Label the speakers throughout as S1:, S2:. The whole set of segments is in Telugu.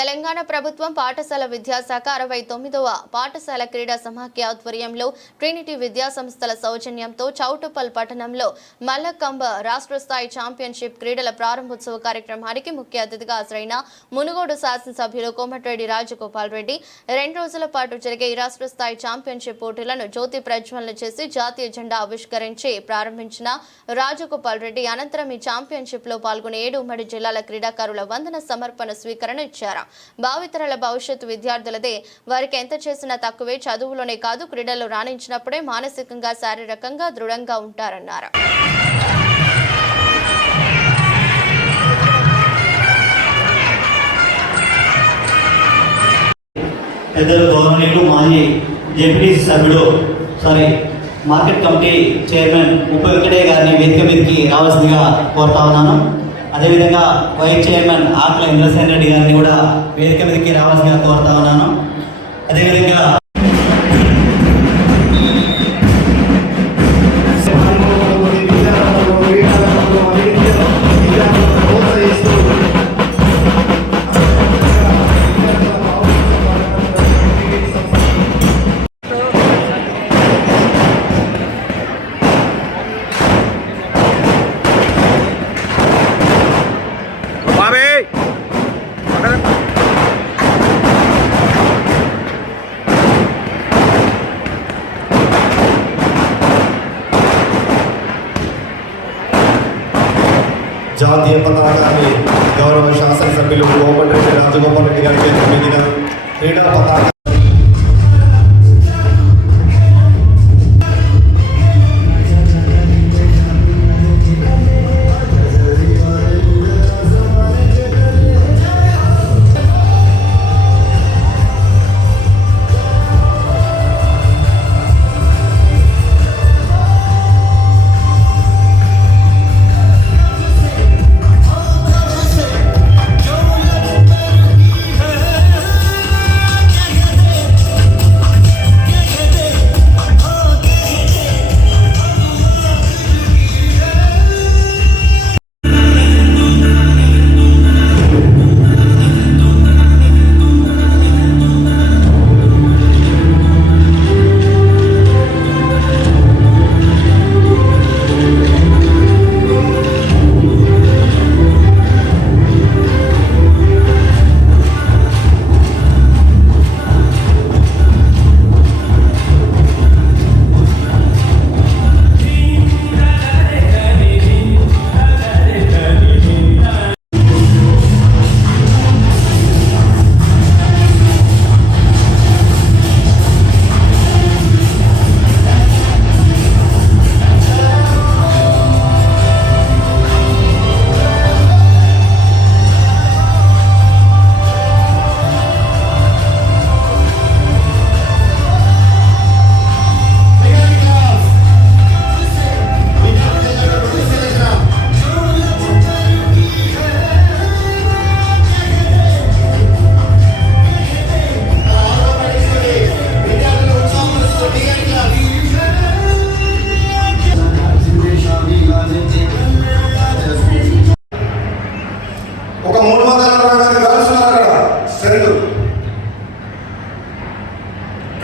S1: తెలంగాణ ప్రభుత్వం పాఠశాల విద్యాశాఖ అరవై తొమ్మిదవ పాఠశాల క్రీడా సమాఖ్య ఆధ్వర్యంలో ట్రినిటీ విద్యాసంస్థల సౌజన్యంతో చౌటుపల్ పట్టణంలో మల్లకంబ రాష్ట్ర స్థాయి ఛాంపియన్షిప్ క్రీడల ప్రారంభోత్సవ కార్యక్రమానికి ముఖ్య అతిథిగా హాజరైన మునుగోడు శాసనసభ్యులు కోమటిరెడ్డి రాజగోపాల్ రెడ్డి. రెండు రోజుల పాటు జరిగే ఈ రాష్ట్ర స్థాయి ఛాంపియన్షిప్ పోటీలను జ్యోతి ప్రజ్వలన చేసి జాతీయ జెండా ఆవిష్కరించి ప్రారంభించిన రాజగోపాల్ రెడ్డి అనంతరం ఈ ఛాంపియన్షిప్లో పాల్గొనే ఏడు ఉమ్మడి జిల్లాల క్రీడాకారుల వందన సమర్పణ స్వీకరణ ఇచ్చారు. భావితరాల భవిష్యత్తు విద్యార్థులదే. వారికి ఎంత చేసినా తక్కువే చదువులోనే కాదు క్రీడల్లో రాణించినప్పుడే మానసికంగా శారీరకంగా దృఢంగా ఉంటారన్నారు.
S2: పెద్దలు గౌరవనీయులు మాజీ జెడ్పీటీసీ సభ్యుడు సారీ మార్కెట్ కమిటీ చైర్మన్ ఉప వెంకటయ్య గారిని వేదిక మీదకి రావాల్సిందిగా కోరుతా ఉన్నాను. అదేవిధంగా వైస్ చైర్మన్ ఆకుల ఇంద్రసేన్ రెడ్డి గారిని కూడా వేదిక మీదకి రావాల్సిందిగా కోరుతా ఉన్నాను. అదేవిధంగా
S3: జాతీయ పతాకాన్ని గౌరవ శాసనసభ్యులు కోమటిరెడ్డి రాజగోపాల్ రెడ్డి గారికి క్రీడా పతాక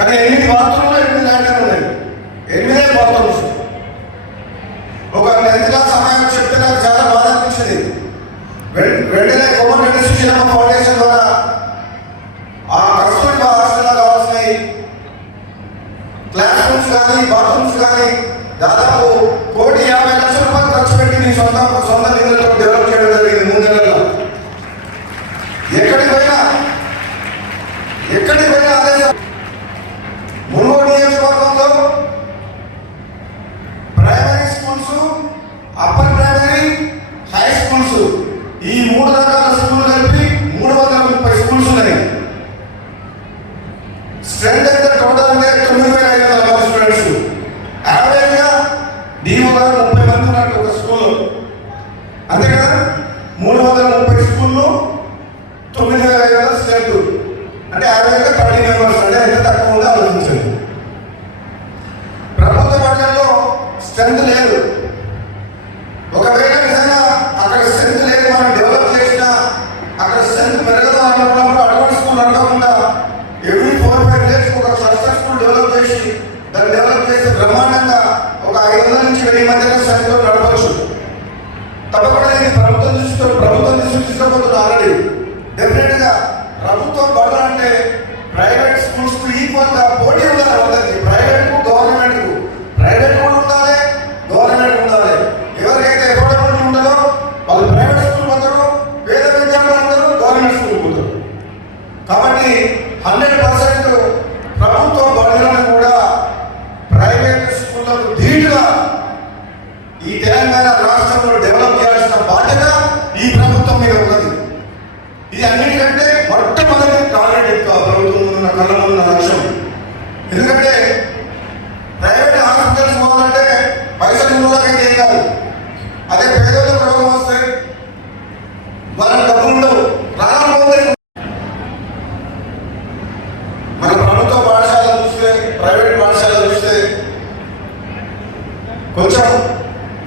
S3: కానీ ఎనిమిది బాత్రూమ్లు ఎనిమిది ల్యాండర్ ఉన్నాయి. ఎనిమిదే బాత్రూమ్స్. ఒక నెల సమయం చెప్తే నాకు చాలా బాధ అనిపించింది. వెంటనే కొమ్మటి రెడ్డి సుశీలమ్మ ఫౌండేషన్ ద్వారా ఆ కస్తూరిబా హాస్టల్లో కావాల్సినవి. క్లాస్ రూమ్స్ కానీ బాత్రూమ్స్ కానీ దాదాపు కోటి స్ట్రెంత్ లేదు. ఒకవేళ విధంగా అక్కడ స్ట్రెంత్ లేదు మనం డెవలప్ చేసినా అక్కడ స్ట్రెంత్ పెరగదా అనుకున్నప్పుడు అడ్వాన్స్ స్కూల్ అడగకుండా ఎవ్రీ ఫోర్ ఫైవ్ ఇయర్స్ ఒక సబ్స్టెన్స్ స్కూల్ డెవలప్ చేసి దాన్ని డెవలప్ చేస్తే బ్రహ్మాండంగా ఒక ఐదు వందల నుంచి వెయ్యి మధ్యలో స్ట్రెంత్లో నడపచ్చు. తప్పకుండా ఇది ప్రభుత్వం దృష్టితో ప్రభుత్వం దృష్టి తీసుకుపోతున్నా ఆల్రెడీ. డెఫినెట్గా ప్రభుత్వం బడులు అంటే ప్రైవేట్ స్కూల్స్కు ఈక్వల్గా పోటీ ఉండాలి ప్రభుత్వం కళ్ళ ముందు లక్ష్యం. ఎందుకంటే ప్రైవేట్ హాస్పిటల్స్ పోవాలంటే పైసలు ఉన్నదాకైతే ఏం కాదు. అదే పేదలకు రోగం వస్తే వాళ్ళకి డబ్బులు ఉండవు. మన ప్రభుత్వ పాఠశాల చూస్తే ప్రైవేట్ పాఠశాల చూస్తే కొంచెం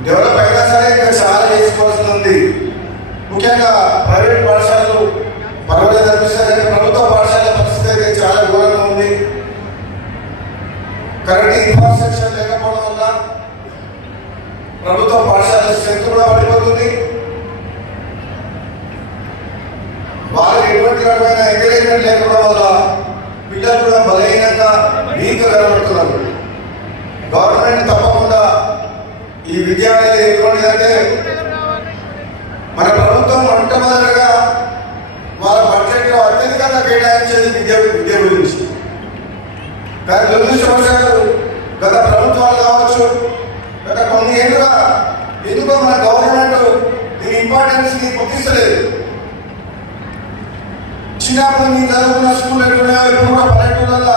S3: డెవలప్ అయినా సరే ఇంకా చాలా చేసుకోవాల్సి ఉంది. ముఖ్యంగా ప్రైవేట్ పాఠశాలలు పర్వాలేదు అనిపిస్తాయి కానీ ప్రభుత్వ పాఠశాల పరిస్థితి అయితే చాలా ఘోరంగా ఉంది. కరెంట్ ఇన్ఫ్రాస్ట్రక్చర్ లేకపోవడం వల్ల ప్రభుత్వ పాఠశాల స్ట్రెంత్ కూడా పడిపోతుంది. వాళ్ళకి ఎటువంటి రకమైన ఎంకరేజ్మెంట్ లేకపోవడం వల్ల పిల్లలు కూడా బలహీనంగా వీక్ కనబడుతున్నారు. గవర్నమెంట్ తప్పకుండా ఈ విద్యాలయాలు ఎటువంటిదంటే మన ప్రభుత్వం మొట్టమొదటిగా కేటాయించేది విద్య విద్య గురించి. కానీ దురదృష్టవశాలు గత ప్రభుత్వాలు కావచ్చు గత కొన్ని ఏళ్ళుగా ఎందుకో మన గవర్నమెంట్ దీని ఇంపార్టెన్స్ని గుర్తిస్తలేదు. చిన్నప్పుడు నేను చదువుకున్న స్కూల్ ఎట్లున్నాయో ఇప్పుడు కూడా పల్లెటూళ్ళ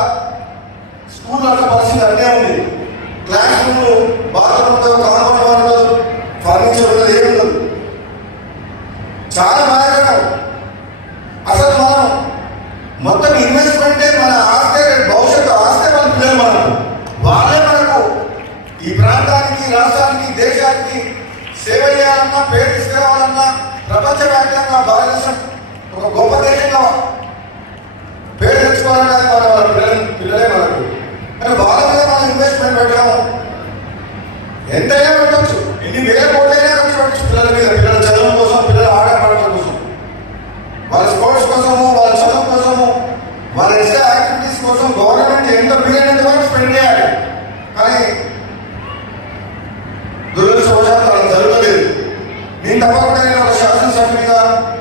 S3: స్కూల్ అట్లా పరిస్థితి అన్నీ ఉంది క్లాస్ రూమ్లు బాత్రూమ్ ఉండదు కాంపౌండ్ వాల్ ఉండదు ఫర్నిచర్ ఉండదు ఏమి ఉండదు చాలా బాధాకరం అసలు మనం మొత్తం ఇన్వెస్ట్మెంటే మన ఆస్తే భవిష్యత్తు ఆస్తే మన పిల్లలు మనకు వాళ్ళే మనకు ఈ ప్రాంతానికి రాష్ట్రానికి దేశానికి సేవ చేయాలన్నా పేరు తీసుకురావాలన్నా ప్రపంచవ్యాప్తంగా భారతదేశం ఒక గొప్ప దేశంగా పేరు తెచ్చుకోవాలన్నా మన వాళ్ళ పిల్లలు పిల్లలే మనకు. కానీ వాళ్ళ మీద మనం ఇన్వెస్ట్మెంట్ పెట్టాము ఎంతైనా పెట్టచ్చు. ఎన్ని వేల కోట్లైనా ఖర్చు పెట్టచ్చు పిల్లల మీద. పిల్లల చదువు కోసం పిల్లల ఆడపాటల కోసం. వాళ్ళ స్పోర్ట్స్ కోసము వాళ్ళ చదువు కోసము వాళ్ళ ఎక్స్ట్రా యాక్టివిటీస్ కోసం గవర్నమెంట్ ఎంత వీలైనంత వరకు స్పెండ్ చేయాలి. కానీ దురదృష్టవశాత్తు వాళ్ళకి జరగలేదు నేను తప్పకుండా నేను మీద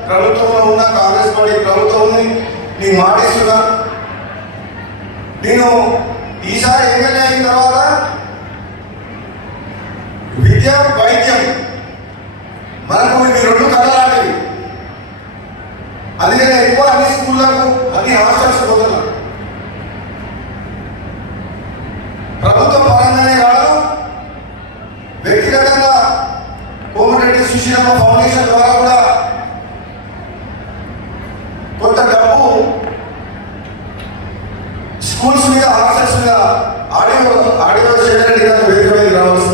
S3: ప్రభుత్వంలో ఉన్న కాంగ్రెస్ పార్టీ ప్రభుత్వం ఉంది. నీ మాటిస్తున్నా నేను ఈసారి ఎమ్మెల్యే అయిన తర్వాత విద్య వైద్యం మనకు ఇవి రెండు కళలాంటివి అందుకనే ఎక్కువ అన్ని స్కూళ్ళకు అన్ని హాస్టల్స్ పోతున్నా. ప్రభుత్వ పరంగానే కాదు కోమటిరెడ్డి ఫౌండేషన్ ద్వారా కూడా కొంత డబ్బు స్కూల్స్ మీద హాస్టల్స్ మీద ఆడియో ఆడియో చేయడానికి సెక్రటరీ రావచ్చు.